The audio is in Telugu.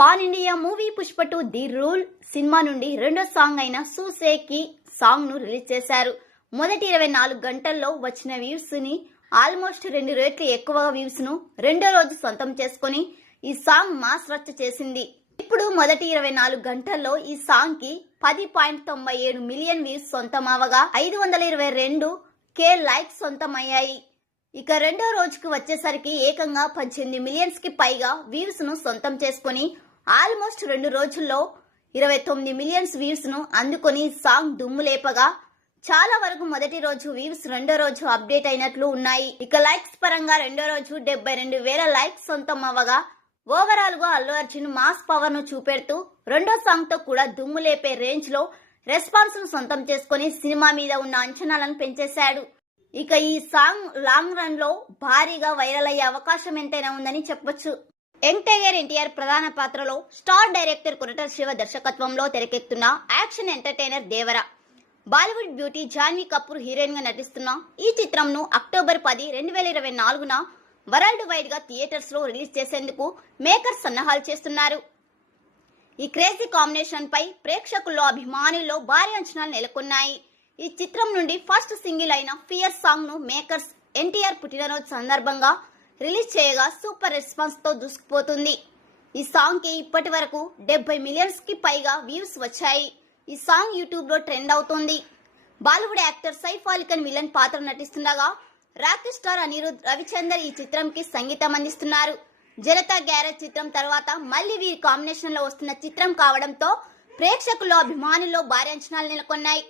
Pan India movie Pushpa 2 the rule cinema నుండి రెండో సాంగ్ అయిన సూసేకి సాంగ్ ను రిలీజ్ చేశారు. మొదటి 24 గంటల్లో వచ్చిన వ్యూస్ ని ఆల్మోస్ట్ 2 రెట్లు ఎక్కువ వ్యూస్ ను రెండో రోజు సొంతం చేసుకుని ఈ సాంగ్ మాస్ రచ్చ చేసింది. ఇప్పుడు మొదటి 24 గంటల్లో ఈ సాంగ్ కి 10.97 మిలియన్ వ్యూస్ సొంతమవగా 522K లైక్స్ సొంతమయ్యాయి. ఇక రెండో రోజుకు వచ్చేసరికి ఏకంగా 18 మిలియన్స్ కి పైగా వ్యూస్ ను సొంతం చేసుకుని ఆల్మోస్ట్ 2 రోజుల్లో 29 మిలియన్స్ వ్యూస్ ను అందుకొని సాంగ్ దుమ్ము లేపగా చాలా వరకు మొదటి రోజు వ్యూస్ రెండో రోజు అప్డేట్ అయినట్లు ఉన్నాయి. ఇక లైక్స్ పరంగా రెండో రోజు 72,000 లైక్స్ సొంతం అవ్వగా ఓవరాల్ గా అల్లు అర్జున్ మాస్ పవర్ ను చూపెడుతూ రెండో సాంగ్ తో కూడా దుమ్ము లేపే రేంజ్ లో రెస్పాన్స్ ను సొంతం చేసుకుని సినిమా మీద ఉన్న అంచనాలను పెంచేశాడు. ఇక ఈ సాంగ్ లాంగ్ రన్ లో భారీగా వైరల్ అయ్యే అవకాశం ఎంతైనా ఉందని చెప్పొచ్చు. యంగ్ టైగర్ ఎన్టీఆర్ ప్రధాన పాత్రలో స్టార్ డైరెక్టర్ కొరటాల శివ దర్శకత్వంలో తెరకెక్కుతున్న యాక్షన్ ఎంటర్టైనర్ దేవర. బాలీవుడ్ బ్యూటీ జాన్వీ కపూర్ హీరోయిన్ గా నటిస్తున్న ఈ చిత్రంను అక్టోబర్ 10, 2024న వరల్డ్ వైడ్ గా థియేటర్స్ లో రిలీజ్ చేసేందుకు మేకర్స్ సన్నాహాలు చేస్తున్నారు. ఈ క్రేజీ కాంబినేషన్ పై ప్రేక్షకుల్లో అభిమానుల్లో భారీ అంచనాలు నెలకొన్నాయి. ఈ చిత్రం నుండి ఫస్ట్ సింగిల్ అయిన ఫియర్ సాంగ్ ను మేకర్స్ ఎన్టీఆర్ పుట్టినరోజు సందర్భంగా రిలీజ్ చేయగా సూపర్ రెస్పాన్స్ తో దూసుకుపోతుంది. ఈ సాంగ్ కి ఇప్పటి వరకు 70 మిలియన్స్ కి పైగా వ్యూస్ వచ్చాయి. ఈ సాంగ్ యూట్యూబ్ లో ట్రెండ్ అవుతుంది. బాలీవుడ్ యాక్టర్ సైఫ్ అలీ ఖాన్ విలన్ పాత్ర నటిస్తుండగా రాక్ స్టార్ అనిరుద్ రవిచందర్ ఈ చిత్రంకి సంగీతం అందిస్తున్నారు. జనతా గ్యారేజ్ చిత్రం తర్వాత మళ్లీ వీరి కాంబినేషన్ లో వస్తున్న చిత్రం కావడంతో ప్రేక్షకుల్లో అభిమానుల్లో భారీ అంచనాలు నెలకొన్నాయి.